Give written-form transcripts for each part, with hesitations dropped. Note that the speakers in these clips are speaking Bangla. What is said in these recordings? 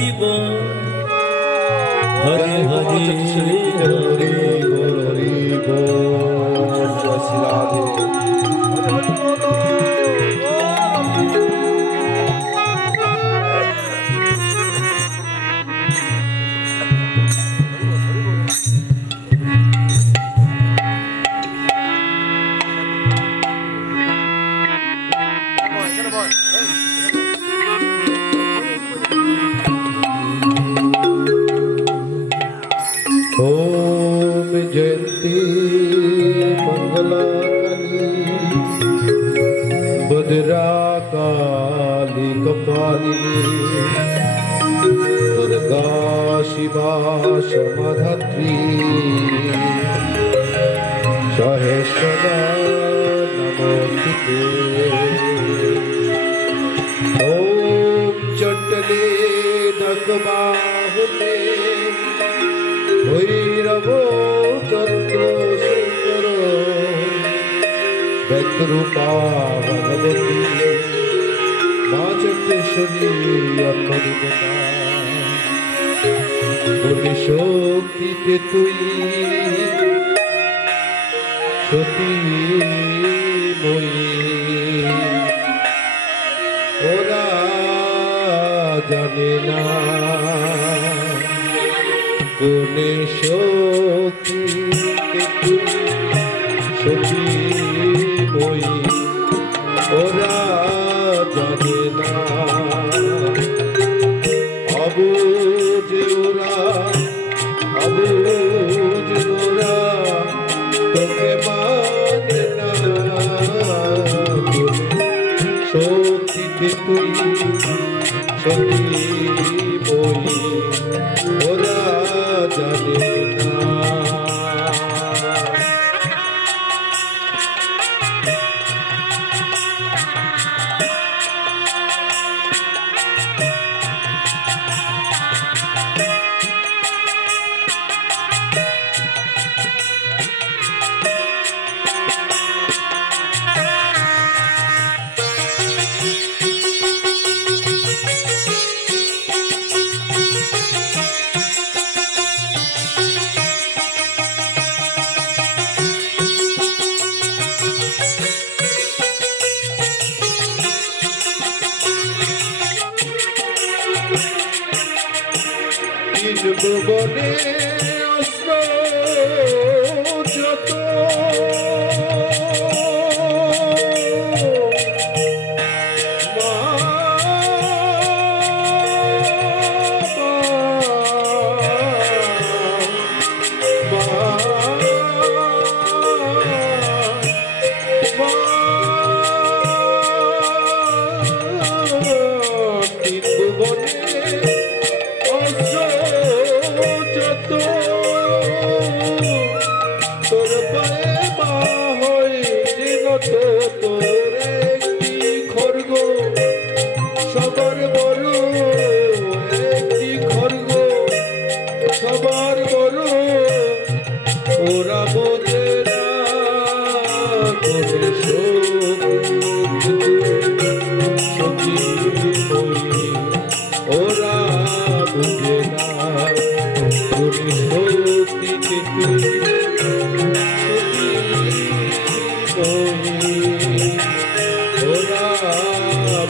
জীব হরে হরে হরি বল হরি বল জয় শ্রী রাধে। ओम जयंती मंगला काली भद्रा काली कपालिनी दुर्गा शिवा शमधात्री सहेश्वरा नमोस्तुते। ओम चंडले नगबाहुले भैरव चंद्र शेखर व्यक्तरूपा भगवती माँ चंद्रेश्वरी अन्नपूर्णा गुणी शक्ति तुई सती মই ওরা জানে না গুণে সখী সখী মই ওরা জানে না অবুঝ ওরা অবুঝ ওরা তোকে মানে না সখীতে তুই সখী মই ওরা জানে না। ভুবনে অস্ত্র যত তোর পায়ে মা হয়ে তোর একটি খর্গ সবার বড় একটি খর্গ সবার বড় ওরা বোঝে না করে সখী ওরা বুঝে না করে সখীতে তুই ওরা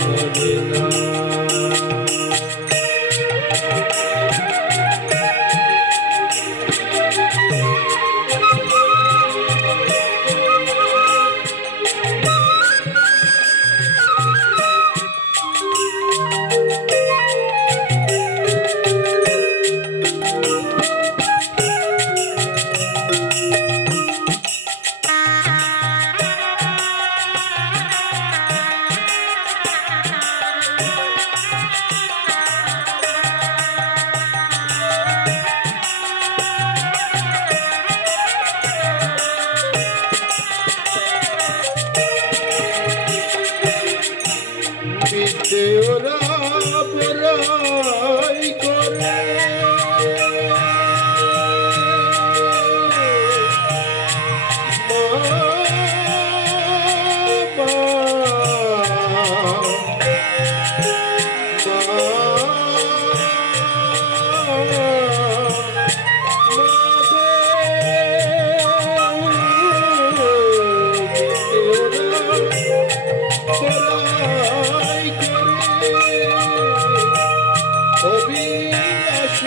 মানে না।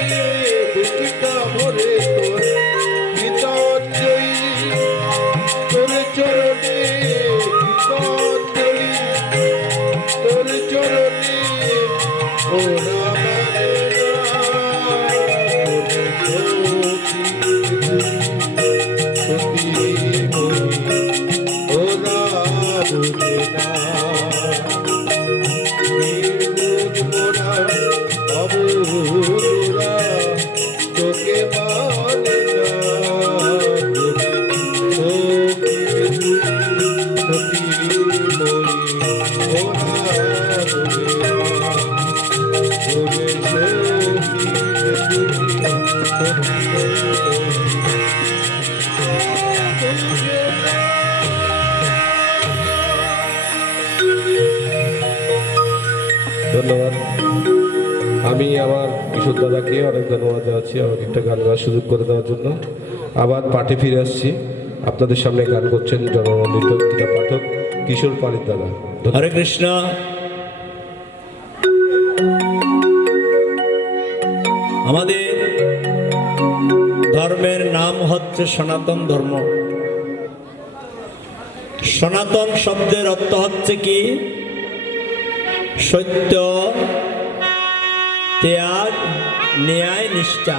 দিয়ে বুকটা ভরে তোর গীতাঞ্জলি, তোর চরণে গীতাঞ্জলি, তোর চরণে ওরা মানে তোকে মানে ধন্যবাদ। আমি আমার কিশোর দাদাকে অনেক ধন্যবাদ জানাচ্ছি আমাকে একটা গান গাওয়ার সুযোগ করে দেওয়ার জন্য। আবার পাঠে ফিরে আসছি, আপনাদের সামনে গান করছেন জননন্দিত গীতা পাঠক কিশোর পালিত দাদা। হরে কৃষ্ণ। আমাদের ধর্মের নাম হচ্ছে সনাতন ধর্ম। সনাতন শব্দের অর্থ হচ্ছে কি? সত্য, ত্যাগ, ন্যায়, নিষ্ঠা।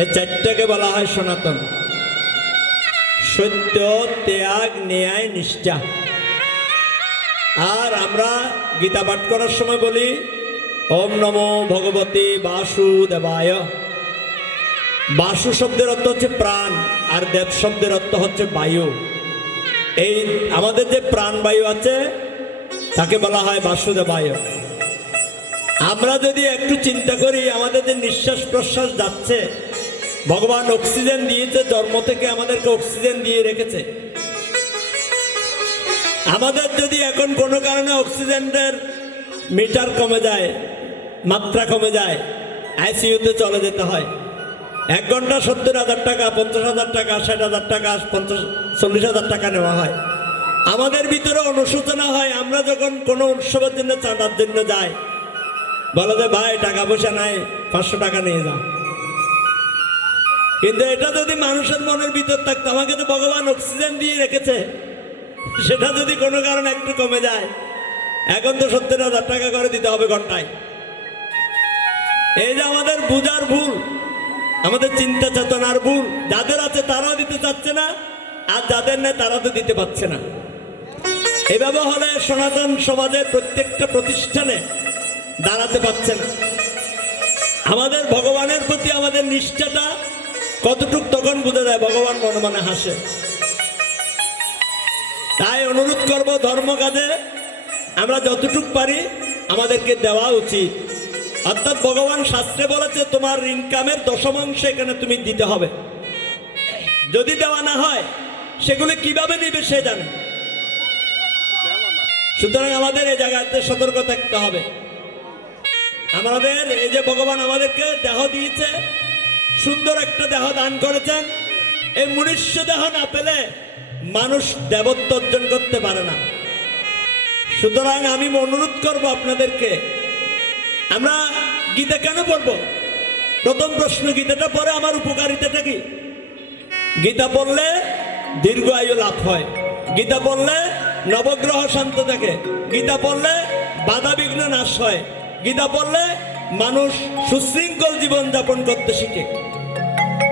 এই চারটাকে বলা হয় সনাতন। সত্য, ত্যাগ, ন্যায়, নিষ্ঠা। আর আমরা গীতা পাঠ করার সময় বলি ওম নমো ভগবতে বাসুদেবায়। বাসু শব্দের অর্থ হচ্ছে প্রাণ, আর দেব শব্দের অর্থ হচ্ছে বায়ু। এই আমাদের যে প্রাণবায়ু আছে তাকে বলা হয় বাসুদেবায়। আমরা যদি একটু চিন্তা করি, আমাদের যে নিঃশ্বাস প্রশ্বাস যাচ্ছে, ভগবান অক্সিজেন দিয়েছে, জন্ম থেকে আমাদেরকে অক্সিজেন দিয়ে রেখেছে। আমাদের যদি এখন কোনো কারণে অক্সিজেনের মিটার কমে যায়, মাত্রা কমে যায়, আইসিইউতে চলে যেতে হয়। 1 ঘন্টা 70,000 টাকা, 50,000 টাকা, 60,000 টাকা, 40,000 টাকা নেওয়া হয়। আমাদের ভিতরে অনুশোচনা হয়, আমরা যখন কোনো উৎসবের জন্য চাঁদার জন্য যাই, বলা যায় ভাই টাকা পয়সা নাই, 500 টাকা নিয়ে যাও। কিন্তু এটা যদি মানুষের মনের ভিতর থাকতো, আমাকে তো ভগবান অক্সিজেন দিয়ে রেখেছে, সেটা যদি কোনো কারণে একটু কমে যায়, এখন তো 70,000 টাকা করে দিতে হবে ঘন্টায়। এই যে আমাদের বুঝার ভুল, আমাদের চিন্তা চেতনার ভুল। যাদের আছে তারাও দিতে চাচ্ছে না, আর যাদের নেই তারা তো দিতে পারছে না। এভাবে হলে সনাতন সমাজের প্রত্যেকটা প্রতিষ্ঠানে দাঁড়াতে পারছে না। আমাদের ভগবানের প্রতি আমাদের নিষ্ঠাটা কতটুক তখন বোঝা যায়, ভগবান মনে মনে হাসে। তাই অনুরোধ করব, ধর্ম কাজে আমরা যতটুক পারি আমাদেরকে দেওয়া উচিত। অর্থাৎ ভগবান শাস্ত্রে বলেছে তোমার ইনকামের 10% এখানে তুমি দিতে হবে। যদি দেওয়া না হয় সেগুলো কিভাবে নিবে সে জানে। সুতরাং আমাদের এই জায়গাতে সতর্ক থাকতে হবে। আমাদের এই যে ভগবান আমাদেরকে দেহ দিয়েছে, সুন্দর একটা দেহ দান করেছেন। এই মনুষ্য দেহ না পেলে মানুষ দেবত্ব অর্জন করতে পারে না। সুতরাং আমি অনুরোধ করব আপনাদেরকে, আমরা গীতা কেন পড়ব? প্রথম প্রশ্ন, গীতাটা পড়ে আমার উপকারিতাটা কি? গীতা পড়লে দীর্ঘ আয়ু লাভ হয়, গীতা পড়লে নবগ্রহ শান্ত থাকে, গীতা পড়লে বাধা বিঘ্ন নাশ হয়, গীতা পড়লে মানুষ সুশৃঙ্খল জীবন যাপন করতে শিখে।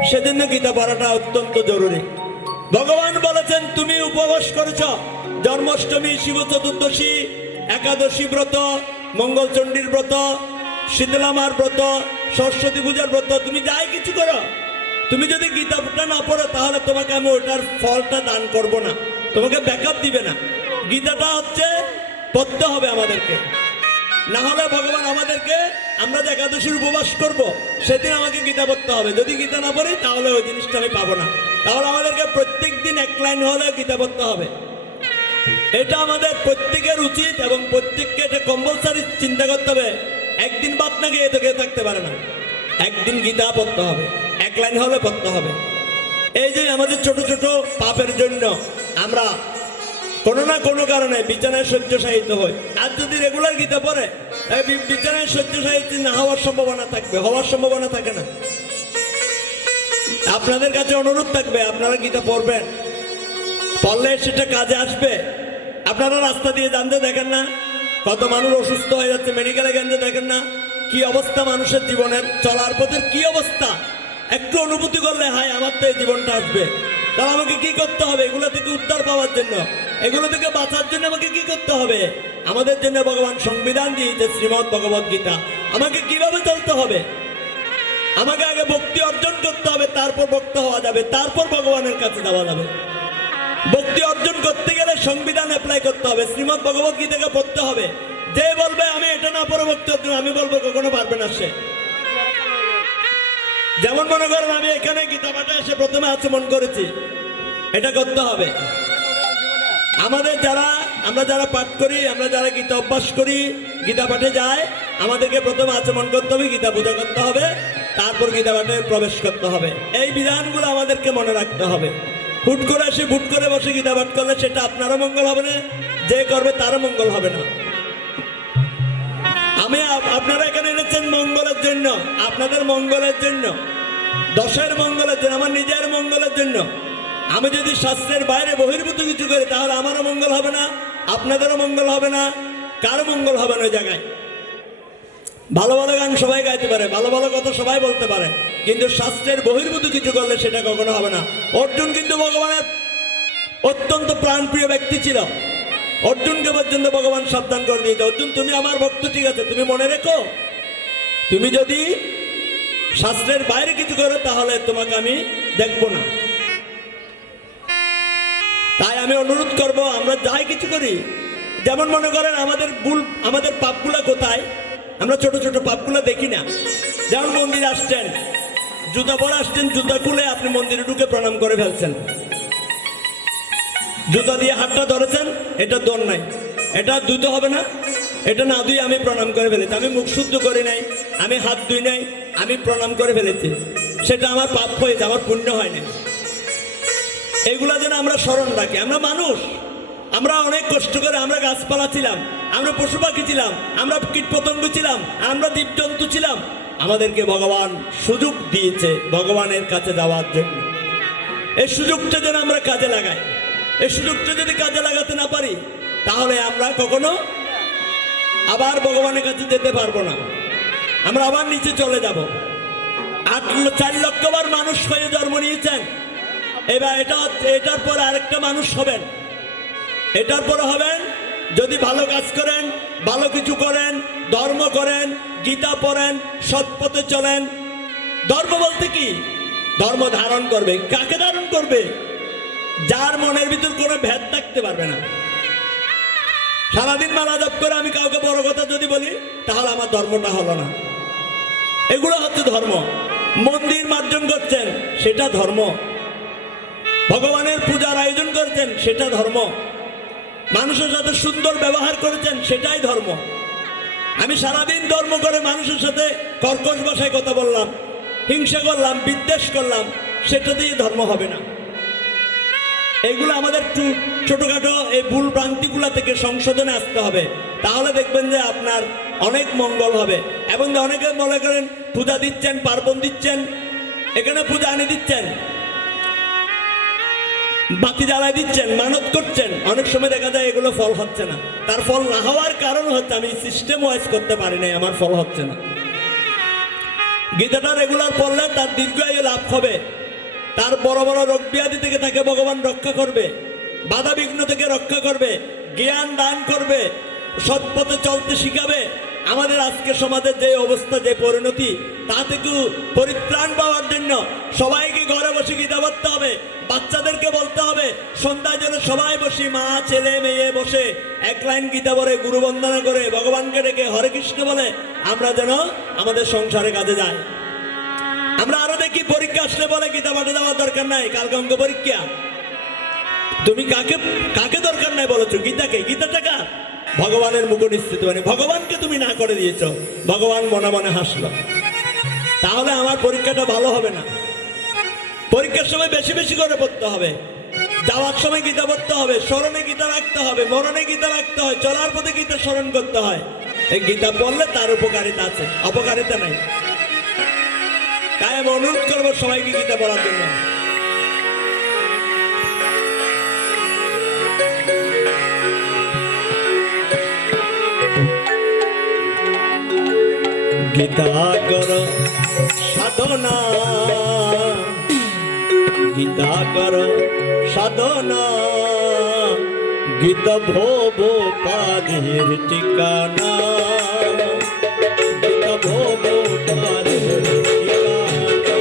সেজন্য গীতা পড়াটা অত্যন্ত জরুরি। ভগবান বলেছেন তুমি উপবাস করেছ, জন্মাষ্টমী, শিব চতুর্দশী, একাদশী ব্রত, মঙ্গলচণ্ডীর ব্রত, শীতলামার ব্রত, সরস্বতী পূজার ব্রত, তুমি যাই কিছু করো, তুমি যদি গীতাটা না পড়ো তাহলে তোমাকে আমি ওটার ফলটা দান করব না, তোমাকে ব্যাকআপ দিবে না। গীতাটা হচ্ছে পড়তে হবে আমাদেরকে, না হলে ভগবান আমাদেরকে, আমরা যে একাদশীর উপবাস করব সেদিন আমাকে গীতা পড়তে হবে। যদি গীতা না পড়ি তাহলে ওই জিনিসটা আমি পাবো না। তাহলে আমাদেরকে প্রত্যেক দিন 1 লাইন হলে গীতা পড়তে হবে। এটা আমাদের প্রত্যেকের উচিত, এবং প্রত্যেককে এটা কম্পালসারি চিন্তা করতে হবে। একদিন বাদ না গিয়ে তো কেউ থাকতে পারে না, একদিন গীতা পড়তে হবে, 1 লাইন হলে পড়তে হবে। এই যে আমাদের ছোট ছোট পাপের জন্য আমরা কোনো না কোনো কারণে বিছানায় শয্যাশায়িত হয়। আর যদি রেগুলার গীতা পড়ে বিছানায় শয্যাশায়িত না হওয়ার সম্ভাবনা থাকবে, হওয়ার সম্ভাবনা থাকে না। আপনাদের কাছে অনুরোধ থাকবে, আপনারা গীতা পড়বেন, পড়লে সেটা কাজে আসবে। আপনারা রাস্তা দিয়ে জানতে দেখেন না কত মানুষ অসুস্থ হয়ে যাচ্ছে, মেডিকেলে গেলে দেখেন না কি অবস্থা মানুষের জীবনের, চলার পথের কি অবস্থা। একটু অনুভূতি করলে হায় আমার তো এই জীবনটা আসবে, তাহলে আমাকে কি করতে হবে? এগুলো থেকে উদ্ধার পাওয়ার জন্য, এগুলো থেকে বাঁচার জন্য আমাকে কি করতে হবে? আমাদের জন্য ভগবান সংবিধান দিয়েছে, শ্রীমদ্ ভগবদ গীতা। আমাকে কিভাবে চলতে হবে? আমাকে আগে ভক্তি অর্জন করতে হবে, তারপর ভক্ত হওয়া যাবে, তারপর ভগবানের কাছে যাওয়া যাবে। ভক্তি অর্জন করতে গেলে সংবিধান অ্যাপ্লাই করতে হবে, শ্রীমদ্ ভগবদ গীতাকে পড়তে হবে। যে বলবে আমি এটা না পড়ে ভক্তি অর্জন, আমি বলবো কখনো পারবে না সে। যেমন মনে করেন আমি এখানে গীতা পাঠে এসে প্রথমে আচমন করেছি, এটা করতে হবে। আমরা যারা পাঠ করি, আমরা যারা গীতা অভ্যাস করি, গীতা পাঠে যাই, আমাদেরকে প্রথমে আচমন করতে হবে, গীতা পূজা করতে হবে, তারপর গীতা পাঠে প্রবেশ করতে হবে। এই বিধানগুলো আমাদেরকে মনে রাখতে হবে। হুট করে এসে হুট করে বসে গীতা পাঠ করলে সেটা আপনারও মঙ্গল হবে না, যে করবে তারও মঙ্গল হবে না। আপনারা এখানে এনেছেন মঙ্গলের জন্য, আপনাদের মঙ্গলের জন্য, দশের মঙ্গলের জন্য, আমার নিজের মঙ্গলের জন্য। আমি যদি শাস্ত্রের বাইরে বহির্ভূত কিছু করি তাহলে আমারও মঙ্গল হবে না, আপনাদেরও মঙ্গল হবে না, কারো মঙ্গল হবে না। ওই জায়গায় ভালো ভালো গান সবাই গাইতে পারে, ভালো ভালো কথা সবাই বলতে পারে, কিন্তু শাস্ত্রের বহির্ভূত কিছু করলে সেটা কখনো হবে না। অর্জুন কিন্তু ভগবানের অত্যন্ত প্রাণপ্রিয় ব্যক্তি ছিল। অর্জুনকে পর্যন্ত ভগবান সাবধান করে দিয়েছে, অর্জুন তুমি আমার ভক্ত, ঠিক আছে, তুমি মনে রেখো, তুমি যদি শাস্ত্রের বাইরে কিছু করো তাহলে তোমাকে আমি দেখবো না। তাই আমি অনুরোধ করব, আমরা যাই কিছু করি, যেমন মনে করেন আমাদের পাপগুলা কোথায়, আমরা ছোট ছোট পাপগুলা দেখি না। যেমন মন্দিরে আসছেন, জুতা পরে আসছেন, জুতা খুলে আপনি মন্দিরে ঢুকে প্রণাম করে ফেলছেন, জুতা দিয়ে হাতটা ধরেছেন, এটা দোন নাই, এটা ধুতে হবে না, এটা না ধুয়ে আমি প্রণাম করে ফেলেছি, আমি মুখ শুদ্ধ করি নাই, আমি হাত ধুই নাই, আমি প্রণাম করে ফেলেছি, সেটা আমার পাপ হয়েছে, আমার পুণ্য হয়নি। এগুলা যেন আমরা স্মরণ রাখি। আমরা মানুষ, আমরা অনেক কষ্ট করে, আমরা গাছপালা ছিলাম, আমরা পশু পাখি ছিলাম, আমরা কীটপতঙ্গ ছিলাম, আমরা জীবজন্তু ছিলাম। আমাদেরকে ভগবান সুযোগ দিয়েছে ভগবানের কাছে যাওয়ার জন্য। এই সুযোগটা যেন আমরা কাজে লাগাই। এই সুযোগটা যদি কাজে লাগাতে না পারি তাহলে আমরা কখনো আবার ভগবানের কাছে যেতে পারবো না, আমরা আবার নিচে চলে যাব। 4 লক্ষ বার মানুষ হয়ে জন্ম নিয়েছেন, এবার এটার পর আরেকটা মানুষ হবেন, এটার পর হবেন যদি ভালো কাজ করেন, ভালো কিছু করেন, ধর্ম করেন, গীতা পড়েন, সৎপথে চলেন। ধর্ম বলতে কি? ধর্ম ধারণ করবে। কাকে ধারণ করবে? যার মনের ভিতর কোনো ভেদ থাকতে পারবে না। সারাদিন মালা জপ করে আমি কাউকে বড় কথা যদি বলি তাহলে আমার ধর্মটা হলো না। এগুলো হচ্ছে ধর্ম। মন্দির মার্জন করছেন, সেটা ধর্ম। ভগবানের পূজার আয়োজন করেছেন, সেটা ধর্ম। মানুষের সাথে সুন্দর ব্যবহার করেছেন, সেটাই ধর্ম। আমি সারাদিন ধর্ম করে মানুষের সাথে কর্কশ ভাষায় কথা বললাম, হিংসা করলাম, বিদ্বেষ করলাম, সেটা দিয়ে ধর্ম হবে না। এগুলো আমাদের ছোটখাটো এই ভুল ভ্রান্তিগুলা থেকে সংশোধনে আসতে হবে, তাহলে দেখবেন যে আপনার অনেক মঙ্গল হবে। এবং অনেকে মনে করেন পূজা দিচ্ছেন, পার্বণ দিচ্ছেন, এখানে পূজা আনি দিচ্ছেন, বাতি জ্বালায় দিচ্ছেন, মানত করছেন, অনেক সময় দেখা যায় এগুলো ফল হচ্ছে না। তার ফল না হওয়ার কারণ হচ্ছে আমি সিস্টেম ওয়াইজ করতে পারি নাই, আমার ফল হচ্ছে না। গীতাটা রেগুলার পড়লে তার দীর্ঘায়ু লাভ হবে, তার বড় বড় রোগ ব্যাধি থেকে তাকে ভগবান রক্ষা করবে, বাধা বিঘ্ন থেকে রক্ষা করবে, জ্ঞান দান করবে, সৎপথে চলতে শিখাবে। আমাদের আজকে সমাজের যে অবস্থা, যে পরিণতি, তা থেকে পরিত্রাণ পাওয়ার জন্য সবাইকে ঘরে বসে গীতা পড়তে হবে। বাচ্চাদেরকে বলতে হবে সন্ধ্যায় যেন সবাই বসি, মা ছেলে মেয়ে বসে 1 লাইন গীতা পড়ে, গুরু বন্দনা করে, ভগবানকে ডেকে হরে কৃষ্ণ বলে আমরা যেন আমাদের সংসারে কাজে যাই। আমরা আরো দেখি পরীক্ষা আসলে বলে গীতা পাঠে যাওয়ার দরকার নাই, কালকে অঙ্ক পরীক্ষা। তুমি কাকে দরকার নাই বলেছো? গীতাকে। গীতাটা কার? ভগবানের মুখ নিশ্চিত মানে ভগবানকে তুমি না করে দিয়েছ। ভগবান মনে মনে হাসলো, তাহলে আমার পরীক্ষাটা ভালো হবে না। পরীক্ষার সময় বেশি বেশি করে পড়তে হবে, যাওয়ার সময় গীতা পড়তে হবে, স্মরণে গীতা রাখতে হবে, মরণে গীতা রাখতে হয়, চলার পথে গীতা স্মরণ করতে হয়। এই গীতা পড়লে তার উপকারিতা আছে, অপকারিতা নাই। তাই আমি অনুরোধ করবো সবাইকে গীতা পড়ার জন্য। গীতা কর সাধনা, গীতা কর সাধনা, গীতা ভব পাদের ঠিকানা, গীতা ভব পাদের ঠিকানা।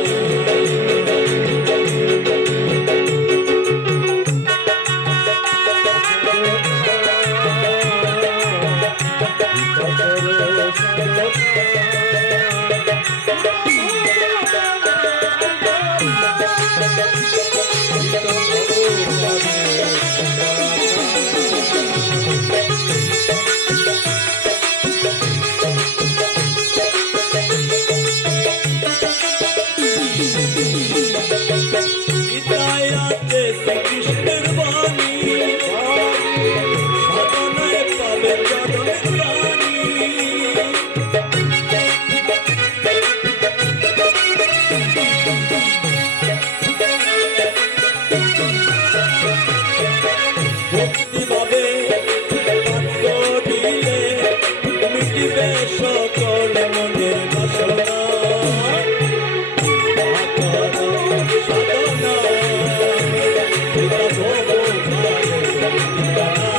গীতায়াতে শ্রীকৃষ্ণের বাণী, সাধনায় পাবে চরণের রানী। ভক্তি ভাবে পাঠ করিলে মিটিবে সকল মনের বাসনা। সাধনা গীতা ভব পাদের ঠিকানা,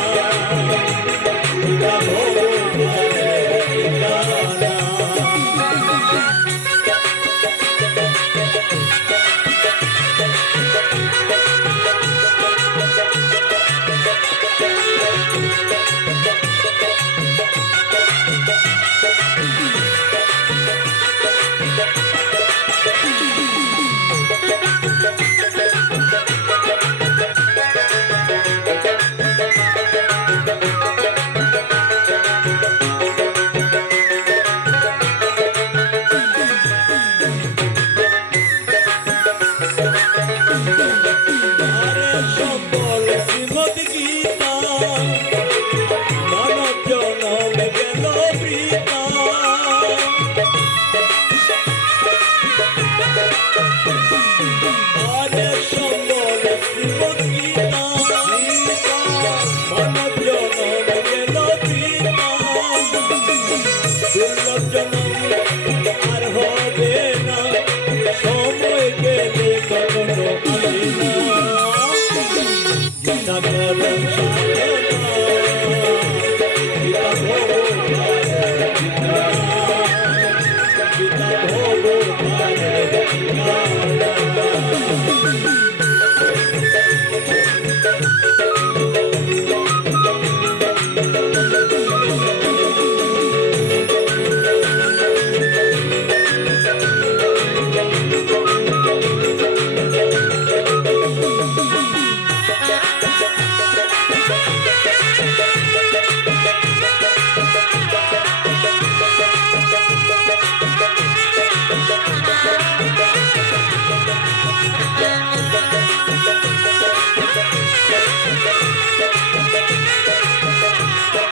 গীতা ভব পাদের ঠিকানা। আরে সম্বল শ্রীমদ গীতা, মানব জনম গেল বৃথা। আরে সম্বল শ্রীমদ গীতা, মানব জনম গেল বৃথা। দুর্লভ জনম